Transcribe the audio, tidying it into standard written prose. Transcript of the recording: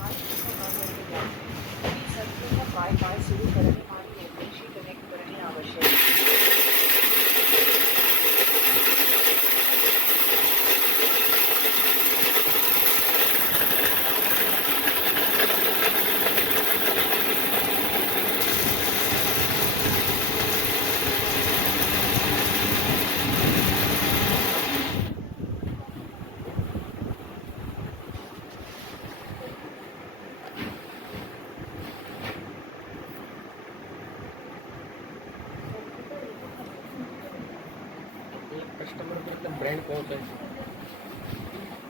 हाच तुमचा न करणे द्या. तुम्ही संपूर्ण काय सुरू करणे आणि एकमेकांशी कनेक्ट करणे आवश्यक आहे. कस्टमर मतलब ब्रांड कौन सा है?